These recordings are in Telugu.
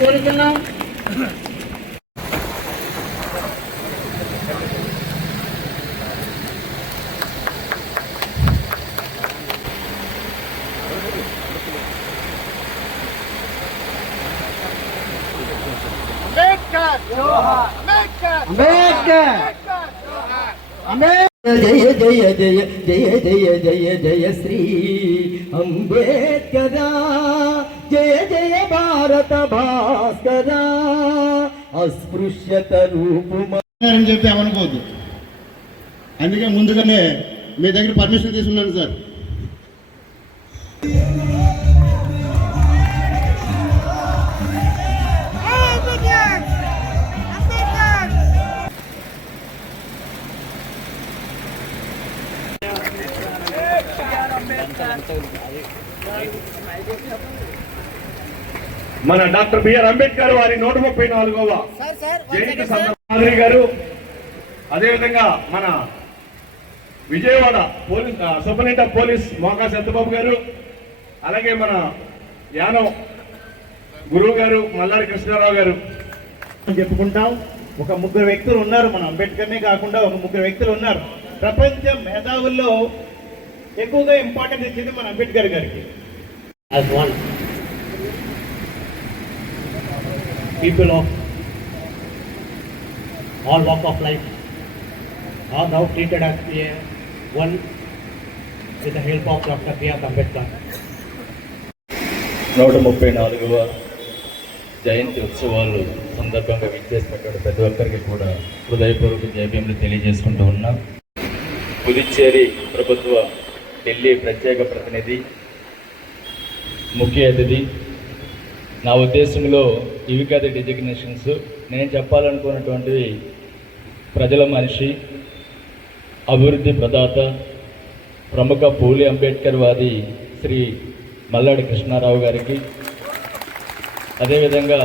కోరుతున్నాం. జయ జయ జయ జయ జయ జయ జయ శ్రీ అంబేద్కర, జయ జయ భారత భాస్కర, అస్పృశ్యత రూపుమా అని చెప్తే ఏమనుకోవద్దు. అందుకే ముందుగానే మీ దగ్గర పర్మిషన్ తీసుకున్నాను సార్. మన డాక్టర్ బిఆర్ అంబేద్కర్ వారి 134వ జయంతి సందర్భంగా గారు, అదేవిధంగా మన Vijayawada police superintendent of police Moka Satyababu garu, అలాగే మన యానం గురువు గారు మల్లాడి కృష్ణారావు గారు చెప్పుకుంటాం. ఒక ముగ్గురు వ్యక్తులు ఉన్నారు, మన అంబేద్కర్నే కాకుండా ఒక ముగ్గురు వ్యక్తులు ఉన్నారు ప్రపంచ మేధావుల్లో ఎక్కువగా ఇంపార్టెన్స్ ఇచ్చింది మన అంబేద్కర్ గారికి. As one, people of all walk of life are now treated as one with the help of Dr. B.R. Ambedkar. 134వ జయంతి ఉత్సవాలు సందర్భంగా విచ్చేసినటువంటి ప్రతి ఒక్కరికి కూడా హృదయపూర్వక జయభీములు తెలియజేసుకుంటూ ఉన్నాం. పుదుచ్చేరి ప్రభుత్వ ఢిల్లీ ప్రత్యేక ప్రతినిధి, ముఖ్య అతిథి, నా ఉద్దేశంలో ఇవి కాదు డిజిగ్నేషన్స్. నేను చెప్పాలనుకున్నటువంటివి ప్రజల మనిషి, అభివృద్ధి ప్రదాత, ప్రముఖ పూలి అంబేద్కర్ వాది శ్రీ మల్లాడి కృష్ణారావు గారికి, అదేవిధంగా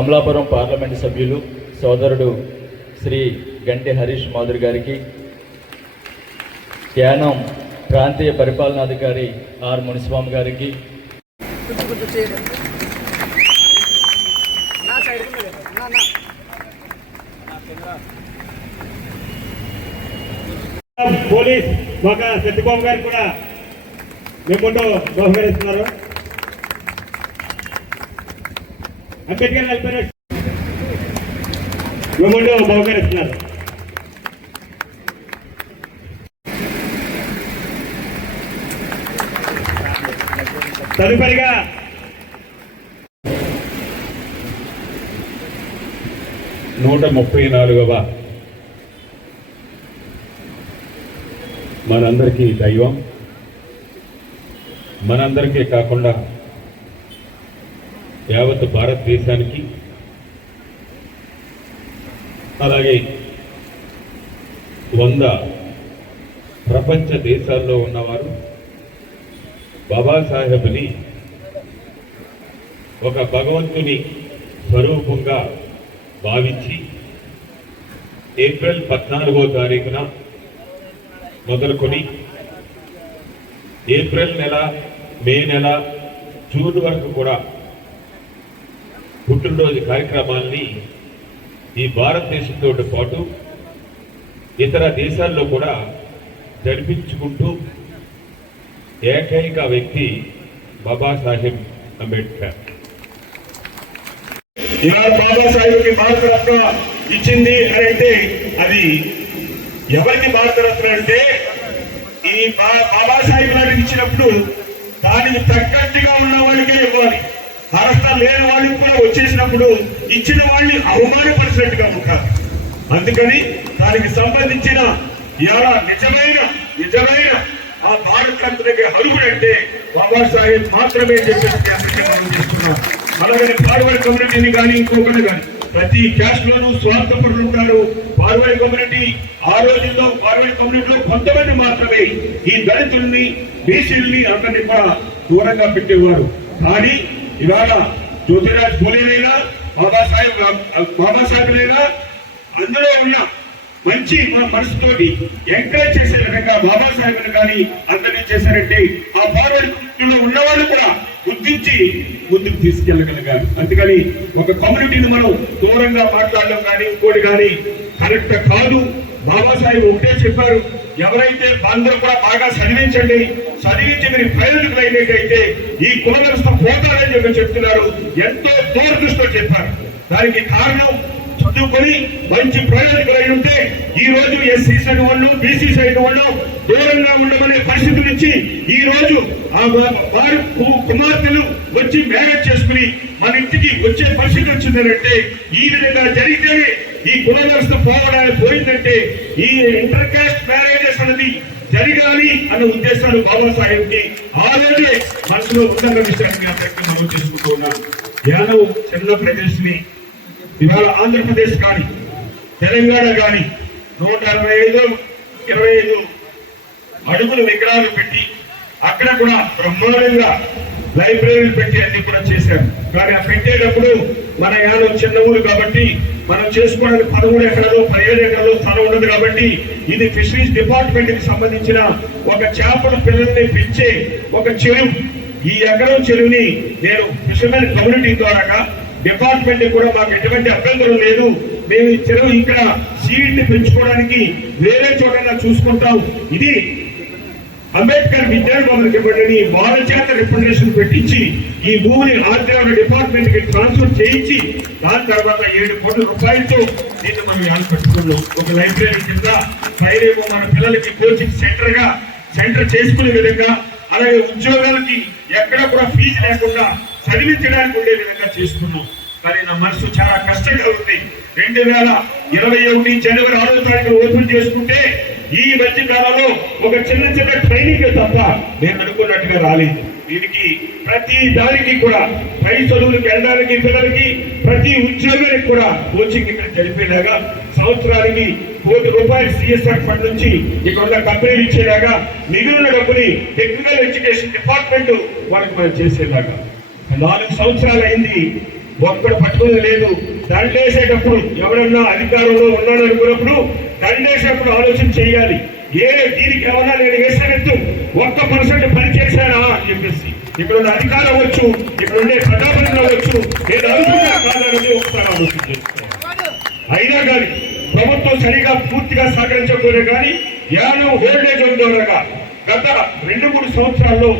అమలాపురం పార్లమెంటు సభ్యులు సోదరుడు శ్రీ గంటి హరీష్ మాధురి గారికి, యానం ప్రాంతీయ పరిపాలనాధికారి ఆర్ మునిస్వామి గారికి, పోలీస్ ఒక సత్యబాబు గారు కూడా మేముంటూ బహుకరిస్తున్నారు. అంబేద్కర్ వెల్ఫేర్ మేముంటూ బహుకరిస్తున్నారు. తదుపరిగా నూట 34వ మనందరికీ దైవం, మనందరికీ కాకుండా యావత్ భారతదేశానికి, అలాగే 100 ప్రపంచ దేశాల్లో ఉన్నవారు బాబాసాహెబ్ని ఒక భగవంతుని స్వరూపంగా భావించి ఏప్రిల్ 14వ తారీఖున మొదలుకొని ఏప్రిల్ నెల, మే నెల, జూన్ వరకు కూడా పుట్టినరోజు కార్యక్రమాల్ని ఈ భారతదేశంతో పాటు ఇతర దేశాల్లో కూడా జరిపించుకుంటూ ఏకైక వ్యక్తి బాబాసాహెబ్ అంబేద్కర్. ఇవాళ బాబాసాహెబ్కి భారతరత్న ఇచ్చింది అని అంటే అది ఎవరికి భారతరత్న అంటే ఈ బాబాసాహెబ్ గారికి ఇచ్చినప్పుడు దానికి తగ్గట్టుగా ఉన్న వాళ్ళకే ఇవ్వాలి. అర్హత లేని వాళ్ళకి కూడా వచ్చేసినప్పుడు ఇచ్చిన వాళ్ళని అవమానపరిచినట్టుగా ఉంటారు. అందుకని దానికి సంబంధించిన ఇవాళ నిజమైన ఆ భారత రత్నకి అర్హుడంటే బాబాసాహెబ్ మాత్రమే చెప్పేసి మనం చేస్తున్నాం. అలాగే ఫార్వర్డ్ కమ్యూనిటీని కానీ ఇంకొకటి కానీ ప్రతి క్యాస్ట్ లోనూ స్వార్థపరులు ఉంటారు. ఫార్వర్డ్ కమ్యూనిటీ ఆ రోజుల్లో ఫార్వర్డ్ కమ్యూనిటీలో కొంతమంది మాత్రమే ఈ దళితుల్ని, బీసీల్ని అందరినీ కూడా దూరంగా పెట్టేవారు. కానీ ఇవాళ జ్యోతిరాజ్ ఫూలేనైనా బాబాసాహెబ్లైనా అందులో ఉన్న మంచి మనసుతోటి ఎంకరేజ్ చేసే విధంగా బాబాసాహెబ్ని కానీ అందరినీ చేశారంటే ఆ ఫార్వర్డ్ కమ్యూనిటీలో ఉన్నవాళ్ళు కూడా బుద్ధి గుర్తించి ముందుకు తీసుకెళ్ళగలిగారు. అందుకని ఒక కమ్యూనిటీని మనం దూరంగా మాట్లాడడం కానీ ఇంకోటి కానీ కరెక్ట్ కాదు. బాబాసాహెబ్ ఒకటే చెప్పారు, ఎవరైతే అందరూ కూడా బాగా చదివించండి, చదివించి మీరు ప్రయోజకులు అయినట్టయితే ఈ కుల వ్యవస్థ పోతారని చెప్పి చెప్తున్నారు. ఎంతో దూరదృష్టితో చెప్పారు. దానికి కారణం చదువుకొని మంచి ప్రయోజకులు అయి ఉంటే ఈ రోజు ఎస్సీ సైడ్ వాళ్ళు బీసీ సైడ్ వాళ్ళు దూరంగా ఉండమనే పరిస్థితి నుంచి ఈ రోజు వారి కుమార్తెలు వచ్చి మ్యారేజ్ చేసుకుని మన ఇంటికి వచ్చే పరిస్థితి వచ్చిందంటే ఈ విధంగా జరిగితేనే ఈ కుల వ్యవస్థ పోయిందంటే ఈ ఇంటర్ కాస్ట్ మ్యారేజెస్ అనేది జరగాలి అనే ఉద్దేశాలు బాబాసాహెబ్కి ఆ రోజే మనసులో ఉన్న విషయాన్ని అందరికీ మనం చేసుకుంటూ ఉన్నాం. యాదవ్ చిన్న ప్రదేశ్ని ఇవాళ ఆంధ్రప్రదేశ్ కానీ తెలంగాణ కానీ 125 అడుగులు విగ్రహాలు పెట్టి అక్కడ కూడా బ్రహ్మాండంగా లైబ్రరీలు పెట్టి అన్ని కూడా చేశారు. కానీ ఆ పెట్టేటప్పుడు మన యాదవ్ చిన్న ఊరు కాబట్టి మనం చేసుకోవడానికి 13 ఎకరాలు 17 ఎకరాలు స్థలం ఉండదు కాబట్టి ఇది ఫిషరీస్ డిపార్ట్మెంట్ కి సంబంధించిన ఒక చేపల పిల్లల్ని పెంచే ఒక చెరువు. ఈ ఎకరం చెరువుని నేను ఫిషర్మెన్ కమ్యూనిటీ ద్వారా డిపార్ట్మెంట్ కూడా మాకు ఎటువంటి అభ్యంతరం లేదు, మేము ఈ చెరువు ఇక్కడ సీడ్ని పెంచుకోవడానికి వేరే చోట చూసుకుంటాం, ఇది అంబేద్కర్ విజ్ఞాన భవన్కి ఇవ్వండి వాళ్ళ చేత రిప్రజెంటేషన్ పెట్టించి ఈ భూమిని ఆర్టీఆర్ డిపార్ట్మెంట్ కి ట్రాన్స్ఫర్ చేయించి దాని తర్వాత 7 కోట్ల రూపాయలతో దీన్ని మనం యాన్ పెట్టుకున్నాం. ఒక లైబ్రరీ కింద పైరేమో మన పిల్లలకి కోచింగ్ సెంటర్ చేసుకునే విధంగా, అలాగే ఉద్యోగాలకి ఎక్కడ కూడా ఫీజు లేకుండా చదివించడానికి ఉండే విధంగా చేసుకున్నాం. కానీ నా మనసు చాలా కష్టంగా ఉంది. 2021 జనవరి 6వ తారీఖున ఓపెన్ చేసుకుంటే ఈ మధ్య కాలంలో ఒక చిన్న ట్రైనింగ్ తప్ప నేను అనుకున్నట్టుగా రాలేదు. దీనికి ప్రతి దానికి కూడా పై చదువులకు వెళ్ళడానికి పిల్లలకి ప్రతి ఉద్యోగానికి కూడా కోచింగ్ ఇక్కడ జరిపేలాగా సంవత్సరానికి ₹1 సిఎస్ఆర్ ఫండ్ నుంచి ఇక్కడ కంపెనీలు ఇచ్చేలాగా మిగిలిన డబ్బుని టెక్నికల్ ఎడ్యుకేషన్ డిపార్ట్మెంట్ వాళ్ళకి మనం చేసేలాగా 4 సంవత్సరాలు అయింది. ఒక్కడు పట్టుకుని లేదు. దండేసేటప్పుడు ఎవరన్నా అధికారంలో ఉన్నాడనుకున్నప్పుడు దండేసేటప్పుడు ఆలోచన చేయాలి. దీనికి ఏమన్నా నేను వేసినట్టు 1% పని చేశానా అని చెప్పేసి ఇక్కడ ఉన్న అధికారం అవ్వచ్చు, ఇక్కడ ఉండే ప్రజాప్రతినిధులు అవ్వచ్చు, నేను అనుకున్నా కాదనేది ఒకసారి ఆలోచన చేసుకోవాలి. అయినా కానీ ప్రభుత్వం సరిగా పూర్తిగా సహకరించకపోయినా కానీ యాదవ్ ఓల్డేజ్ హోమ్ ద్వారా గత 2-3 సంవత్సరాల్లో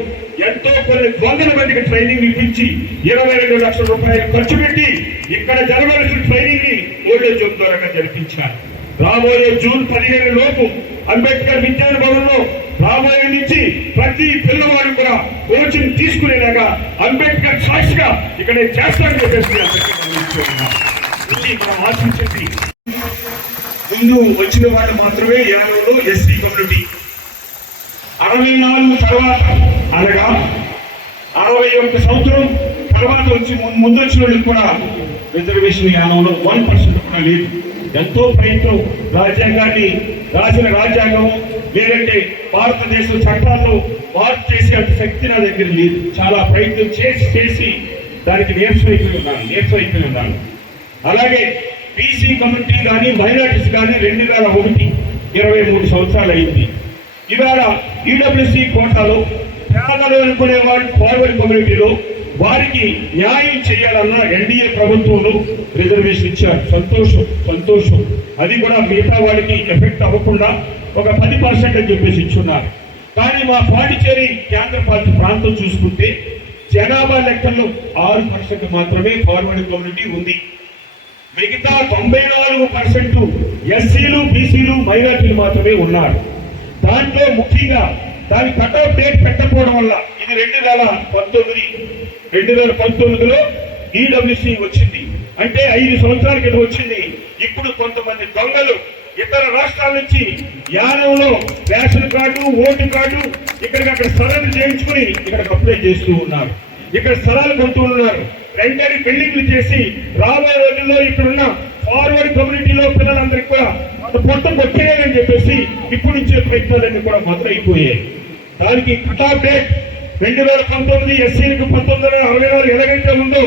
ఎంతో కొన్ని వందల మందికి ట్రైనింగ్ ఇప్పించి 22 లక్షల రూపాయలు ఖర్చు పెట్టి ఇక్కడ జరగవలసిన ట్రైనింగ్ ని ఓల్డేజ్ హోమ్ ద్వారా జరిపించారు. రాబోయే జూన్ 15 లోపు అంబేద్కర్ విజ్ఞాన భవన్ లో రాబోయే నుంచి ప్రతి పిల్లవాడు కూడా కోచింగ్ తీసుకునేలాగా అంబేద్కర్ సాక్షిగా ఇక్కడ చేస్తానని చెప్పేసి మనం ఆశించింది. ముందు వచ్చిన వాళ్ళు మాత్రమే 20లో ఎస్సీ కమ్యూనిటీ, 64 తర్వాత అనగా 61 సంవత్సరం తర్వాత ముందు వచ్చిన వాళ్ళకి కూడా రిజర్వేషన్ యానంలో 1% కూడా లేదు. ఎంతో ప్రయత్నం రాజ్యాంగాన్ని రాసిన రాజ్యాంగం లేదంటే భారతదేశ చట్టాల్లో మార్పు చేసే శక్తి నా దగ్గర లేదు. చాలా ప్రయత్నం చేసి దానికి నేర్చువైపోయి ఉన్నాను. అలాగే బీసీ కమ్యూనిటీ కానీ మైనారిటీస్ కానీ 2001 23 సంవత్సరాలు అయింది. ఇవాళ ఈడబ్ల్యూసీ కోటాలో పేదలు అనుకునే వాళ్ళు ఫార్వర్డ్ కమ్యూనిటీలో వారికి న్యాయం చేయాలన్న ఎన్డీఏ ప్రభుత్వంలో రిజర్వేషన్ ఇచ్చారు. సంతోషం. అది కూడా మిగతా వాళ్ళకి ఎఫెక్ట్ అవ్వకుండా ఒక 10% అని చెప్పేసి ఇచ్చున్నారు. కానీ మా పాండిచేరి కేంద్ర పాలిత ప్రాంతం చూసుకుంటే జనాభా లెక్కల్లో 6% మాత్రమే ఫార్వర్డ్ కమ్యూనిటీ ఉంది. మిగతా 94% ఎస్సీలు బీసీలు మైనార్టీలు మాత్రమే ఉన్నారు. దాంట్లో ముఖ్యంగా దాని కట్ ఆఫ్ డేట్ పెట్టకపోవడం వల్ల ఇది 2019లో ఈడబ్ల్యూసీ వచ్చింది. అంటే 5 సంవత్సరాల క్రితం వచ్చింది. ఇప్పుడు కొంతమంది దొంగలు ఇతర రాష్ట్రాల నుంచి యానంలో రేషన్ కార్డు ఓటు కార్డు ఇక్కడికక్కడ స్థలాలు చేయించుకుని ఇక్కడికి అప్లై చేస్తూ ఉన్నారు. ఇక్కడ స్థలాలు కొంటూ ఉన్నారు. వెంటనే బిల్డింగ్లు చేసి రాబోయే రోజుల్లో ఇక్కడున్న ఫార్వర్డ్ కమ్యూనిటీలో పిల్లలందరికీ కూడా పొట్టం కొట్టేయాలని చెప్పేసి ఇప్పుడు నుంచే ప్రయత్నాలన్నీ కూడా మొదలైపోయాయి. దానికి కట్ ఆఫ్ డేట్ 2019 ఎస్సీలకు 1964 ఎలాగైతే ఉందో,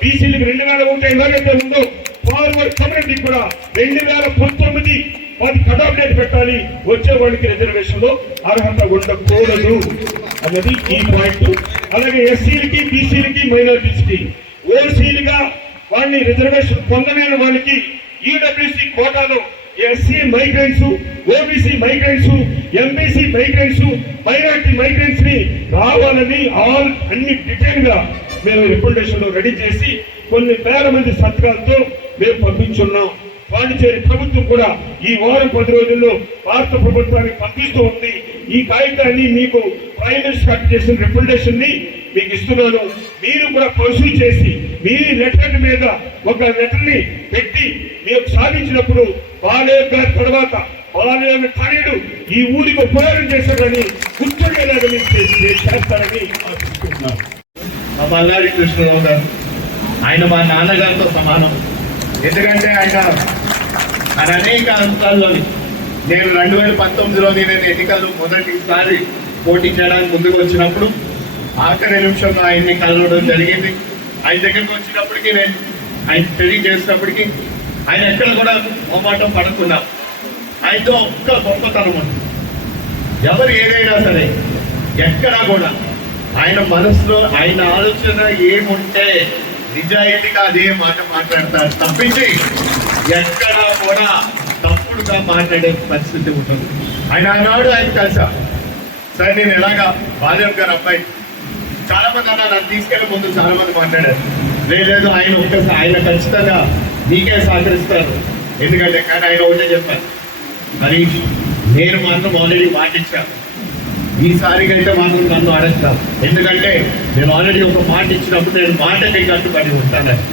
బీసీలకు 2001 ఎలాగైతే ఉందో, ఫార్వర్డ్ కమ్యూనిటీ కూడా 2019 కట్ ఆఫ్ డేట్ పెట్టాలి. వచ్చే వాళ్ళకి రిజర్వేషన్ లో అర్హత ఉండకూడదు అన్నది ఈ పాయింట్. అలాగే ఎస్సీలకి, బీసీలకి, మైనారిటీస్కి, ఓసీలుగా వాళ్ళని రిజర్వేషన్ పొందలేని వాళ్ళకి ఈడబ్ల్యూసీ కోటాలో SC migrants, OBC migrants, MBC migrants, minority migrants ని రావాలని అన్ని డీటెయిల్ గా మేము రికమెండేషన్ లో రెడీ చేసి కొన్ని వేల మంది సంతకాలతో మేము పంపించున్నాం. పాండిచేరి ప్రభుత్వం కూడా ఈ వారం 10 రోజుల్లో భారత ప్రభుత్వానికి పంపిస్తూ ఉంది. ఈ కాగితాన్ని మీకు ప్రైమ్ మినిస్టర్ చేసిన రికమెండేషన్ ని మీకు ఇస్తున్నాను. మీరు కూడా పర్సూ చేసి మీ లెటర్ మీద ఒక లెటర్ ని పెట్టి మీరు సాధించినప్పుడు బాలయ్య గారి తర్వాత బాలయ్య తనయుడు ఈ ఊరికి ఉపయోగం చేశారని గుర్తుండేలాగా మీరు చేస్తారని ఆశిస్తున్నాను. మా మల్లాడి కృష్ణరావు గారు, ఆయన మా నాన్నగారితో సమానం. ఎందుకంటే ఆయన అనేక అంశాల్లో నేను 2019లో నేను ఎన్నికల్లో మొదటిసారి పోటీ చేయడానికి ముందుకు వచ్చినప్పుడు ఆఖరి నిమిషంలో ఆయన్ని కలవడం జరిగింది. ఆయన దగ్గరికి వచ్చినప్పటికీ నేను ఆయన తెలియజేసినప్పటికీ ఆయన ఎక్కడ కూడా మొహమాటం పడకుండా ఆయనతో ఒక్క గొప్పతనం ఉంది. ఎవరు ఏదైనా సరే ఎక్కడా కూడా ఆయన మనసులో ఆయన ఆలోచన ఏముంటే నిజాయితీగా అదే మాట మాట్లాడతారు తప్పించి ఎక్కడా కూడా తప్పుడుగా మాట్లాడే పరిస్థితి ఉంటుంది. ఆయన ఆనాడు ఆయన కలిసా సార్, నేను ఎలాగా బాలయ్య గారు అబ్బాయి చాలా మంది అన్నా నన్ను తీసుకెళ్ళే ముందు చాలా మంది మాట్లాడారు. లేదు ఆయన ఒక్కసారి ఆయన ఖచ్చితంగా నీకే సహకరిస్తారు, ఎందుకంటే కానీ ఆయన ఒకటే చెప్పారు, మరి నేను మాత్రం ఆల్రెడీ మాటిచ్చాను, ఈసారికైతే మాత్రం నన్ను అడగతాను, ఎందుకంటే నేను ఆల్రెడీ ఒక మాట ఇచ్చినప్పుడు నేను మాటకి కట్టుబడి ఉంటానని.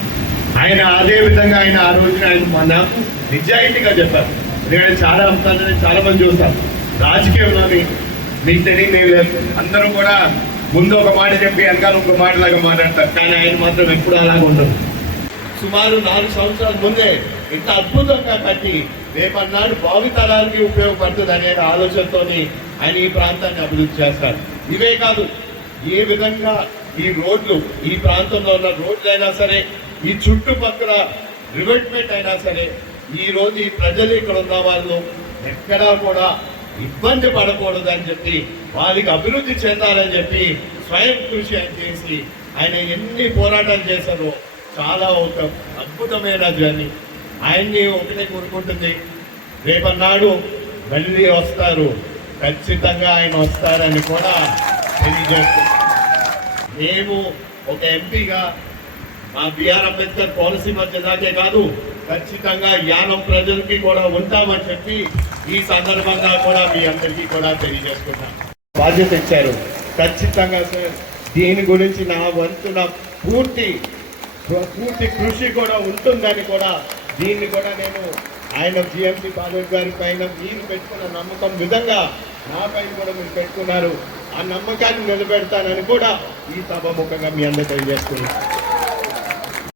ఆయన అదే విధంగా ఆయన ఆ రోజున ఆయన నాకు నిజాయితీగా చెప్పారు. ఎందుకంటే చాలా అంశాలు నేను చాలా మంది చూస్తాను రాజకీయంలోని మీకు తెలియలేదు, అందరూ కూడా ముందు ఒక మాట చెప్పి వెనకాల ఒక మాటలాగా మాట్లాడతారు, కానీ ఆయన మాత్రం ఎప్పుడు అలాగ ఉండదు. సుమారు 4 సంవత్సరాల ముందే ఇంత అద్భుతంగా కట్టి రేపన్నాడు భావితరానికి ఉపయోగపడుతుంది అనే ఆలోచనతో ఆయన ఈ ప్రాంతాన్ని అభివృద్ధి చేస్తారు. ఇవే కాదు, ఏ విధంగా ఈ రోడ్లు, ఈ ప్రాంతంలో ఉన్న రోడ్లు అయినా సరే, ఈ చుట్టుపక్కల రివెట్మెంట్ అయినా సరే, ఈ రోజు ఈ ప్రజలు ఇక్కడ ఉన్న వాళ్ళు ఎక్కడా కూడా ఇబ్బంది పడకూడదు అని చెప్పి, వాళ్ళకి అభివృద్ధి చెందాలని చెప్పి స్వయం కృషి అని చేసి ఆయన ఎన్ని పోరాటాలు చేశారో చాలా ఒక అద్భుతమైన జర్నీ. ఆయన్ని ఒకటే కోరుకుంటుంది, రేపన్నాడు మళ్ళీ వస్తారు, ఖచ్చితంగా ఆయన వస్తారని కూడా తెలియజేస్తుంది. మేము ఒక ఎంపీగా మా బిఆర్ అంబేద్కర్ పాలసీ మధ్య దాకే కాదు, ఖచ్చితంగా యానం ప్రజలకి కూడా ఉంటామని చెప్పి ఈ సందర్భంగా కూడా మీ అందరికీ కూడా తెలియజేస్తున్నాం. బాధ్యత ఇచ్చారు, ఖచ్చితంగా సార్ దీని గురించి నా వంతు నా పూర్తి కృషి కూడా ఉంటుందని కూడా దీన్ని కూడా నేను ఆయన జిఎంసి బాలయ్య గారి పైన మీరు పెట్టుకున్న నమ్మకం విధంగా నా పైన కూడా మీరు పెట్టుకున్నారు, ఆ నమ్మకాన్ని నిలబెడతానని కూడా ఈ సభ ముఖంగా మీ అందరూ తెలియజేస్తున్నాను.